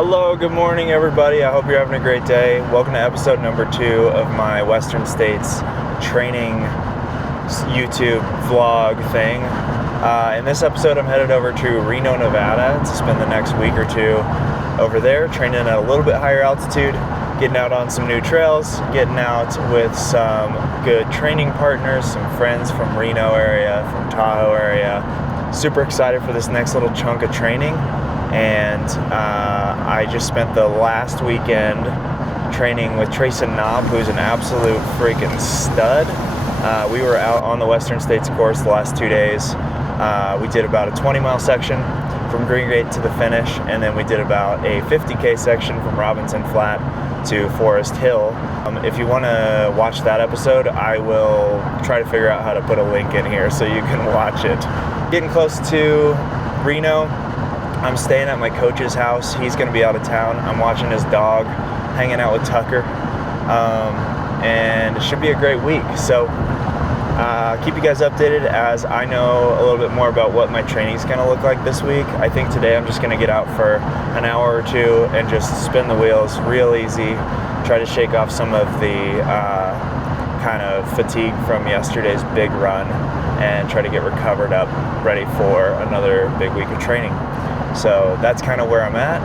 Hello, good morning everybody. I hope you're having a great day. Welcome to episode number 2 of my Western States training YouTube vlog thing. In this episode I'm headed over to Reno, Nevada to spend the next week or two over there training at a little bit higher altitude, getting out on some new trails, getting out with some good training partners, some friends from Reno area, from Tahoe area. Super excited for this next little chunk of training. And I just spent the last weekend training with Trayson Knob, who's an absolute freaking stud. We were out on the Western States course the last 2 days. We did about a 20-mile section from Green Gate to the finish, and then we did about a 50K section from Robinson Flat to Forest Hill. If you want to watch that episode, I will try to figure out how to put a link in here so you can watch it. Getting close to Reno. I'm staying at my coach's house. He's going to be out of town. I'm watching his dog, hanging out with Tucker, and it should be a great week. So keep you guys updated as I know a little bit more about what my training is going to look like this week. I think today I'm just going to get out for an hour or two and just spin the wheels real easy, try to shake off some of the kind of fatigue from yesterday's big run and try to get recovered up, ready for another big week of training. So that's kind of where I'm at.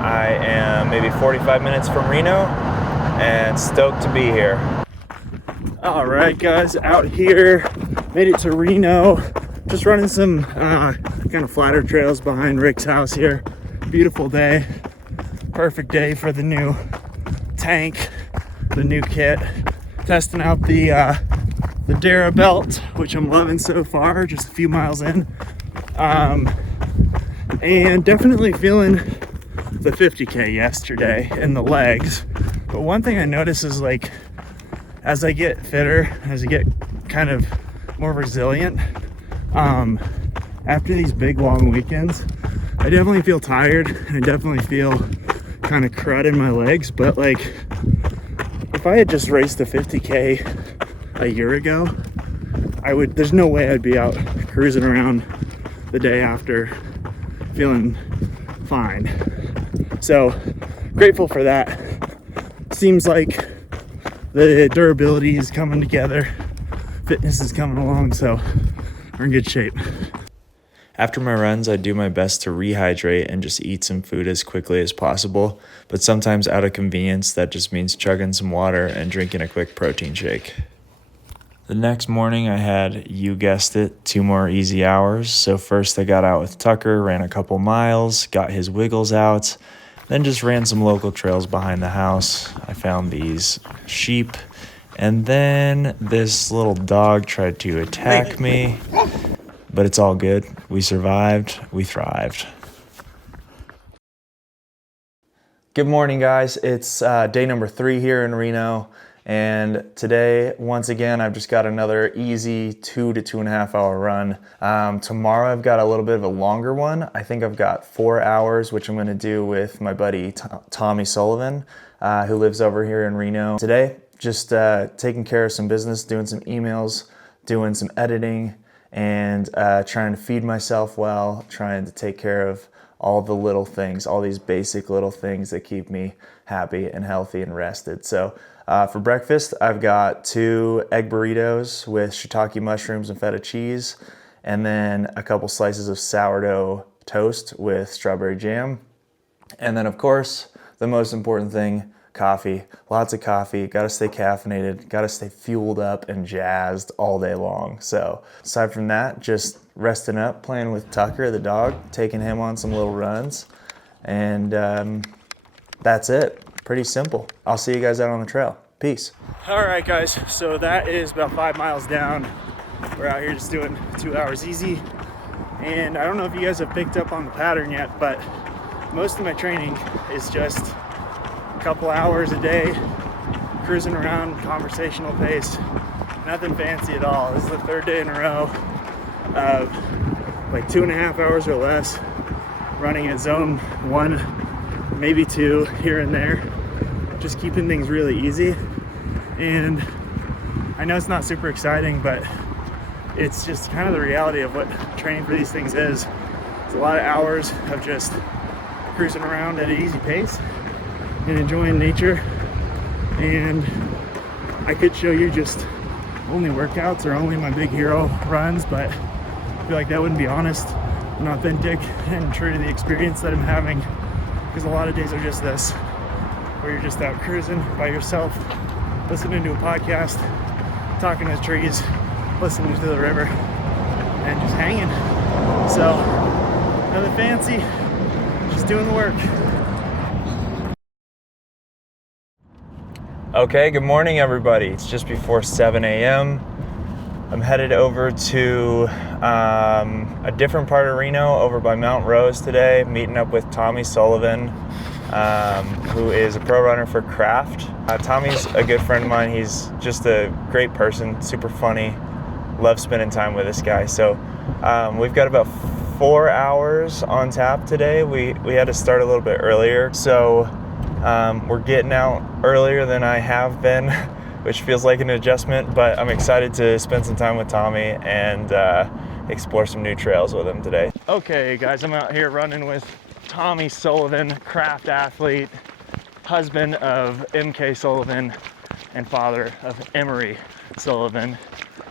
I am maybe 45 minutes from Reno and stoked to be here. All right, guys, out here, made it to Reno. Just running some kind of flatter trails behind Rick's house here. Beautiful day, perfect day for the new tank, the new kit. Testing out the Dara belt, which I'm loving so far, just a few miles in. And definitely feeling the 50K yesterday in the legs. But one thing I notice is, like, as I get fitter, as I get kind of more resilient, after these big long weekends, I definitely feel tired. I definitely feel kind of crud in my legs. But like, if I had just raced a 50K a year ago, there's no way I'd be out cruising around the day after feeling fine. So grateful for that. Seems like the durability is coming together, fitness is coming along, so we're in good shape. After my runs, I do my best to rehydrate and just eat some food as quickly as possible, but sometimes out of convenience that just means chugging some water and drinking a quick protein shake. The next morning I had, you guessed it, 2 more easy hours. So first I got out with Tucker, ran a couple miles, got his wiggles out, then just ran some local trails behind the house. I found these sheep, and then this little dog tried to attack me, but it's all good. We survived, we thrived. Good morning, guys. It's day number 3 here in Reno. And today, once again, I've just got another easy 2 to 2.5 hour run. Tomorrow I've got a little bit of a longer one. I think I've got 4 hours, which I'm gonna do with my buddy Tommy Sullivan, who lives over here in Reno. Today, just taking care of some business, doing some emails, doing some editing, and trying to feed myself well, trying to take care of all the little things, all these basic little things that keep me happy and healthy and rested. So for breakfast, I've got 2 egg burritos with shiitake mushrooms and feta cheese, and then a couple slices of sourdough toast with strawberry jam. And then, of course, the most important thing, coffee. Lots of coffee. Got to stay caffeinated. Got to stay fueled up and jazzed all day long. So aside from that, just resting up, playing with Tucker, the dog, taking him on some little runs. And that's it. Pretty simple. I'll see you guys out on the trail. Peace. All right, guys. So that is about 5 miles down. We're out here just doing 2 hours easy. And I don't know if you guys have picked up on the pattern yet, but most of my training is just a couple hours a day, cruising around, conversational pace. Nothing fancy at all. This is the 3rd day in a row of like 2.5 hours or less running at zone 1, maybe 2 here and there. Just keeping things really easy. And I know it's not super exciting, but it's just kind of the reality of what training for these things is. It's a lot of hours of just cruising around at an easy pace and enjoying nature. And I could show you just only workouts or only my big hero runs, but I feel like that wouldn't be honest and authentic and true to the experience that I'm having, because a lot of days are just this, where you're just out cruising by yourself, listening to a podcast, talking to the trees, listening to the river, and just hanging. So nothing fancy, just doing the work. Okay, good morning everybody. It's just before 7 a.m. I'm headed over to a different part of Reno, over by Mount Rose today, meeting up with Tommy Sullivan, who is a pro runner for Craft. Tommy's a good friend of mine. He's just a great person, super funny. Love spending time with this guy. So we've got about 4 hours on tap today. We had to start a little bit earlier, so we're getting out earlier than I have been, which feels like an adjustment, but I'm excited to spend some time with Tommy and explore some new trails with him today. Okay guys, I'm out here running with Tommy Sullivan, Craft athlete, husband of MK Sullivan, and father of Emery Sullivan,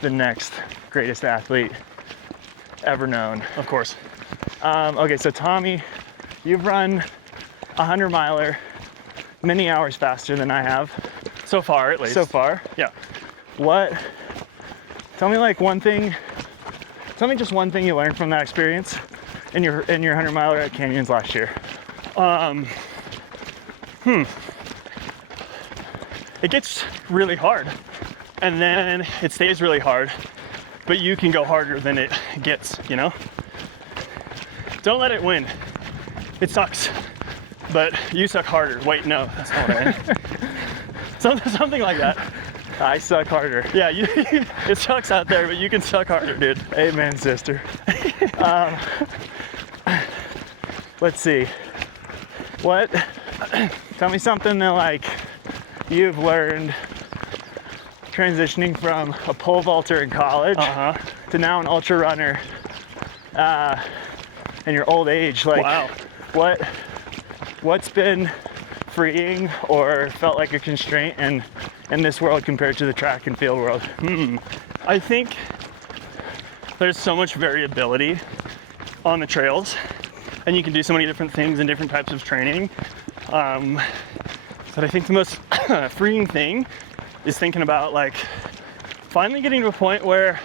the next greatest athlete ever known, of course. Okay, so Tommy, you've run a 100-miler many hours faster than I have. So far, at least. So far? Yeah. Tell me just one thing you learned from that experience in your 100-miler at Canyons last year. It gets really hard, and then it stays really hard, but you can go harder than it gets, you know? Don't let it win. It sucks, but you suck harder. Wait, no, that's not what I meant. Something like that. I suck harder. Yeah, it sucks out there, but you can suck harder, dude. Amen, sister. Let's see. Tell me something that you've learned transitioning from a pole vaulter in college to now an ultra runner in your old age. Wow. What's been freeing or felt like a constraint in this world compared to the track and field world? I think there's so much variability on the trails, and you can do so many different things and different types of training, that I think the most freeing thing is thinking about finally getting to a point where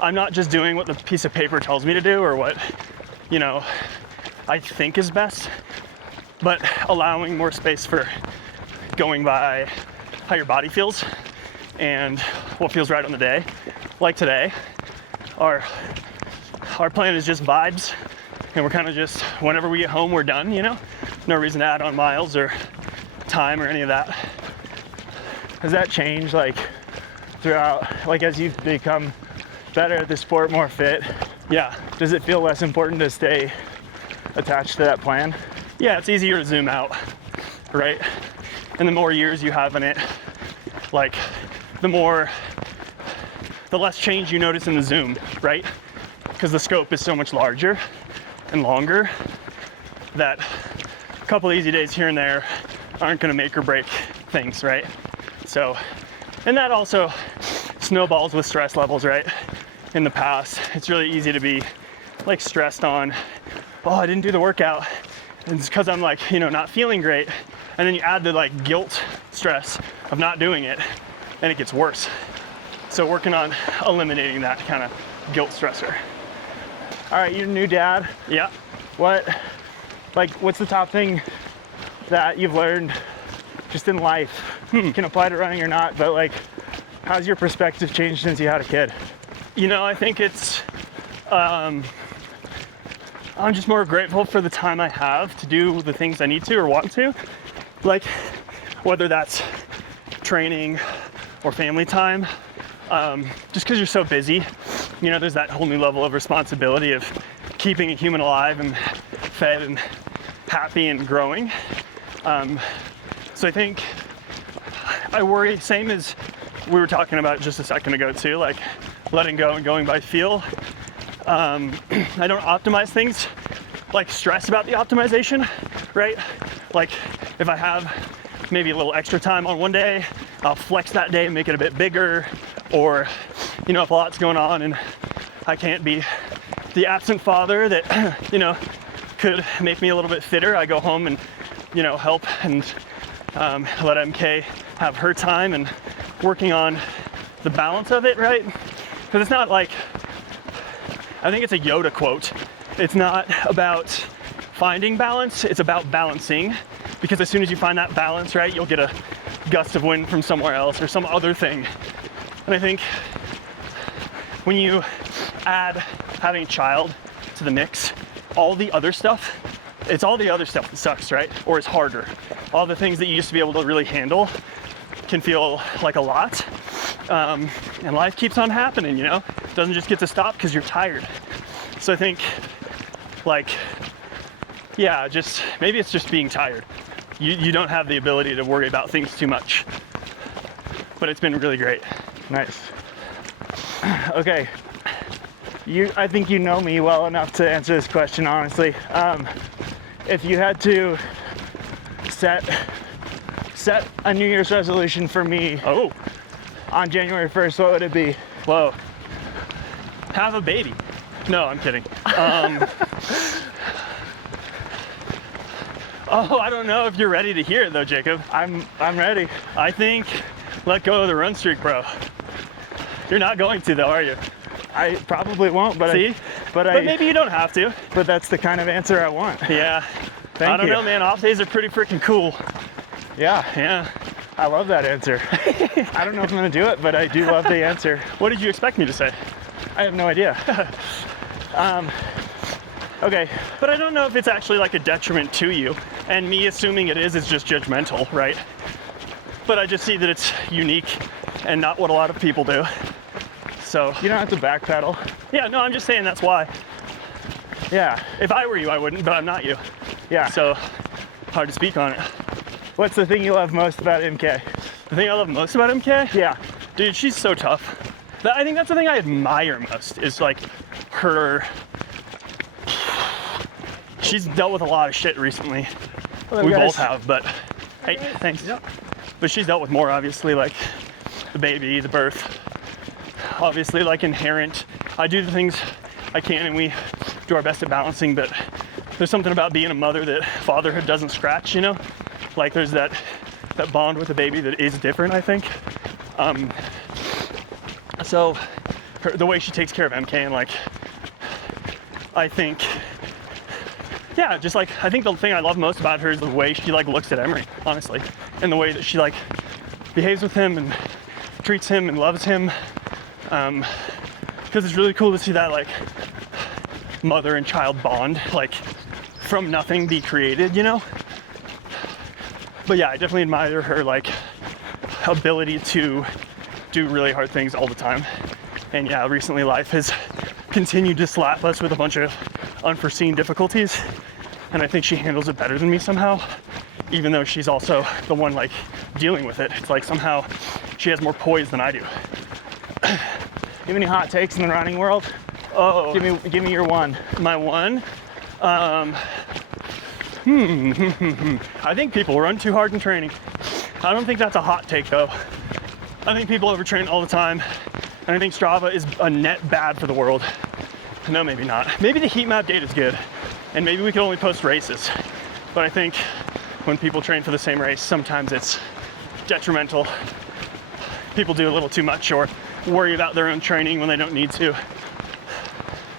I'm not just doing what the piece of paper tells me to do or what, I think is best, but allowing more space for going by how your body feels and what feels right on the day. Like today, our plan is just vibes, and we're kind of just, whenever we get home, we're done, No reason to add on miles or time or any of that. Has that changed throughout, as you've become better at the sport, more fit? Yeah. Does it feel less important to stay attached to that plan? Yeah, it's easier to zoom out, right? And the more years you have in it, the less change you notice in the zoom, right? Because the scope is so much larger and longer that a couple easy days here and there aren't gonna make or break things, right? So, and that also snowballs with stress levels, right? In the past, it's really easy to be stressed on, oh, I didn't do the workout. And it's because I'm not feeling great. And then you add the guilt stress of not doing it, and it gets worse. So working on eliminating that kind of guilt stressor. All right, you're a new dad. Yeah. What's the top thing that you've learned just in life? You can apply to running or not, but how's your perspective changed since you had a kid? I think it's, I'm just more grateful for the time I have to do the things I need to or want to. Whether that's training or family time, just because you're so busy, there's that whole new level of responsibility of keeping a human alive and fed and happy and growing. So I think I worry, same as we were talking about just a second ago too, letting go and going by feel. I don't optimize things, stress about the optimization, right? Like if I have maybe a little extra time on one day, I'll flex that day and make it a bit bigger. Or, you know, if a lot's going on and I can't be the absent father that, you know, could make me a little bit fitter, I go home and, you know, help and let MK have her time and working on the balance of it, right? Because it's not like, I think it's a Yoda quote. It's not about finding balance, it's about balancing. Because as soon as you find that balance, right, you'll get a gust of wind from somewhere else or some other thing. And I think when you add having a child to the mix, all the other stuff, it's all the other stuff that sucks, right? Or is harder. All the things that you used to be able to really handle can feel like a lot. And life keeps on happening, you know? It doesn't just get to stop because you're tired. So I think, like, yeah, just, maybe it's just being tired. You don't have the ability to worry about things too much. But it's been really great. Nice. Okay. I think you know me well enough to answer this question honestly. If you had to set a New Year's resolution for me on January 1st, what would it be? Whoa. Have a baby. No, I'm kidding. Oh, I don't know if you're ready to hear it though, Jacob. I'm ready. I think let go of the run streak, bro. You're not going to though, are you? I probably won't, but See? But maybe you don't have to. But that's the kind of answer I want. Yeah. Thank you. I don't know, man. Off days are pretty freaking cool. Yeah. Yeah. I love that answer. I don't know if I'm gonna do it, but I do love the answer. What did you expect me to say? I have no idea. Okay. But I don't know if it's actually like a detriment to you. And me assuming it is just judgmental, right? But I just see that it's unique and not what a lot of people do. So You don't have to backpedal. yeah, no, I'm just saying that's why. Yeah. If I were you, I wouldn't, but I'm not you. Yeah. So hard to speak on it. What's the thing you love most about MK? The thing I love most about MK? Yeah. Dude, she's so tough. I think that's the thing I admire most is like her. She's dealt with a lot of shit recently. Well, We guys. both have, but hey, thanks. Yep. But she's dealt with more, obviously, like the baby, the birth. Obviously, like inherent. I do the things I can and we do our best at balancing, but there's something about being a mother that fatherhood doesn't scratch, you know? Like there's that bond with a baby that is different, I think. So the way she takes care of MK and like, I think, yeah, just like, I think the thing I love most about her is the way she like looks at Emery, honestly. And the way that she like behaves with him and treats him and loves him. Because it's really cool to see that like mother and child bond, like from nothing be created, you know? But yeah, I definitely admire her like ability to do really hard things all the time. And yeah, recently life has continued to slap us with a bunch of unforeseen difficulties. And I think she handles it better than me somehow, even though she's also the one like dealing with it. It's like somehow she has more poise than I do. You have any hot takes in the running world? Oh, Give me your one. my one. I think people run too hard in training. I don't think that's a hot take though. I think people overtrain all the time. And I think Strava is a net bad for the world. No, maybe not. Maybe the heat map data is good. And maybe we can only post races. But I think when people train for the same race, sometimes it's detrimental. People do a little too much or worry about their own training when they don't need to.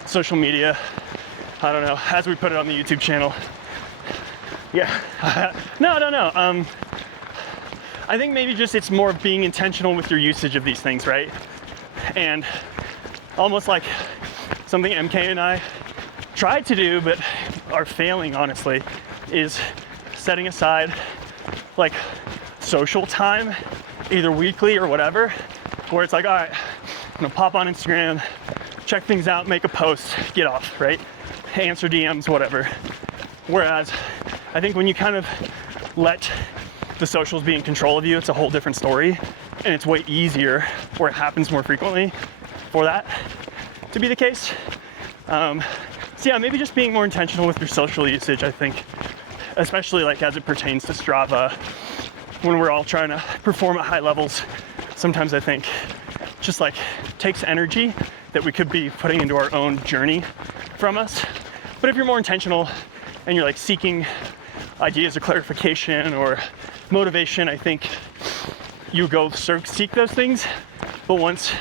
Social media, I don't know, as we put it on the YouTube channel. Yeah, no, I don't know. I think maybe just it's more of being intentional with your usage of these things, right? And almost like something MK and I tried to do, but are failing, honestly, is setting aside like social time, either weekly or whatever, where it's like, all right, I'm gonna pop on Instagram, check things out, make a post, get off, right? Answer DMs, whatever. Whereas I think when you kind of let the socials be in control of you, it's a whole different story. And it's way easier, or it happens more frequently for that to be the case. So yeah, maybe just being more intentional with your social usage, I think, especially like as it pertains to Strava, when we're all trying to perform at high levels, sometimes I think just like takes energy that we could be putting into our own journey from us. But if you're more intentional and you're like seeking ideas of clarification or motivation, I think you go seek those things. But once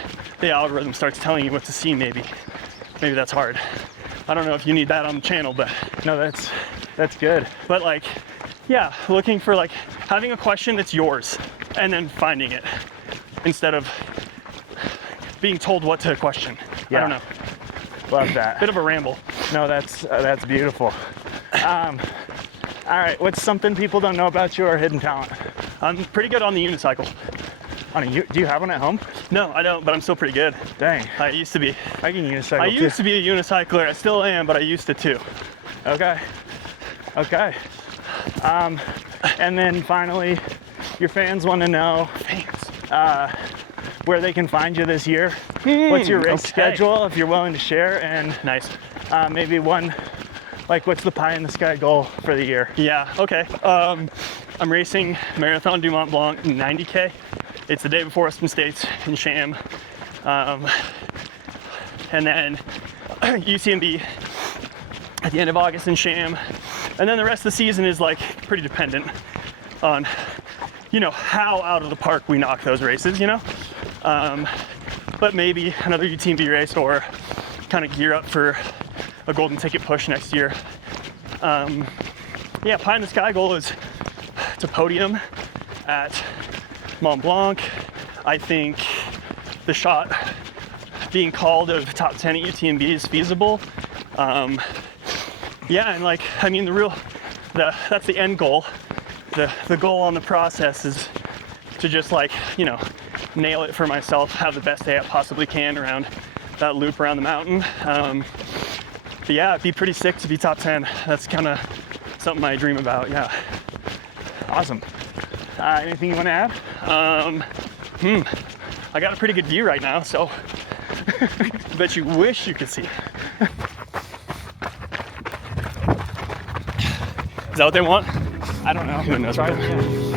the algorithm starts telling you what to see, maybe that's hard. I don't know if you need that on the channel, but No, that's good. but like, yeah, looking for like having a question that's yours and then finding it instead of being told what to question. Yeah. I don't know. Love that. Bit of a ramble. No, that's beautiful. All right, what's something people don't know about your hidden talent? I'm pretty good on the unicycle. Do you have one at home? No, I don't, but I'm still pretty good. Dang, I used to be. I can unicycle I too. used to be a unicycler. I still am, but I used to too. Okay. And then finally, your fans want to know where they can find you this year. What's your race schedule, if you're willing to share, and Nice. maybe one, like what's the pie in the sky goal for the year? Yeah, okay. I'm racing Marathon du Mont Blanc 90K. It's the day before Western States in Sham. And then UTMB at the end of August in Sham. And then the rest of the season is like pretty dependent on, you know, how out of the park we knock those races, you know? But maybe another UTMB race or kind of gear up for a golden ticket push next year. Yeah, pie in the sky goal is to podium at Mont Blanc. I think the shot being called of top 10 at UTMB is feasible. Yeah, and like, I mean, that's the end goal. The goal on the process is to just like, you know, nail it for myself, have the best day I possibly can around that loop around the mountain. But yeah, it'd be pretty sick to be top 10. That's kind of something I dream about, yeah. Awesome. Anything you want to add? I got a pretty good view right now, so bet you wish you could see. Is that what they want? I don't know. Who knows? Try it.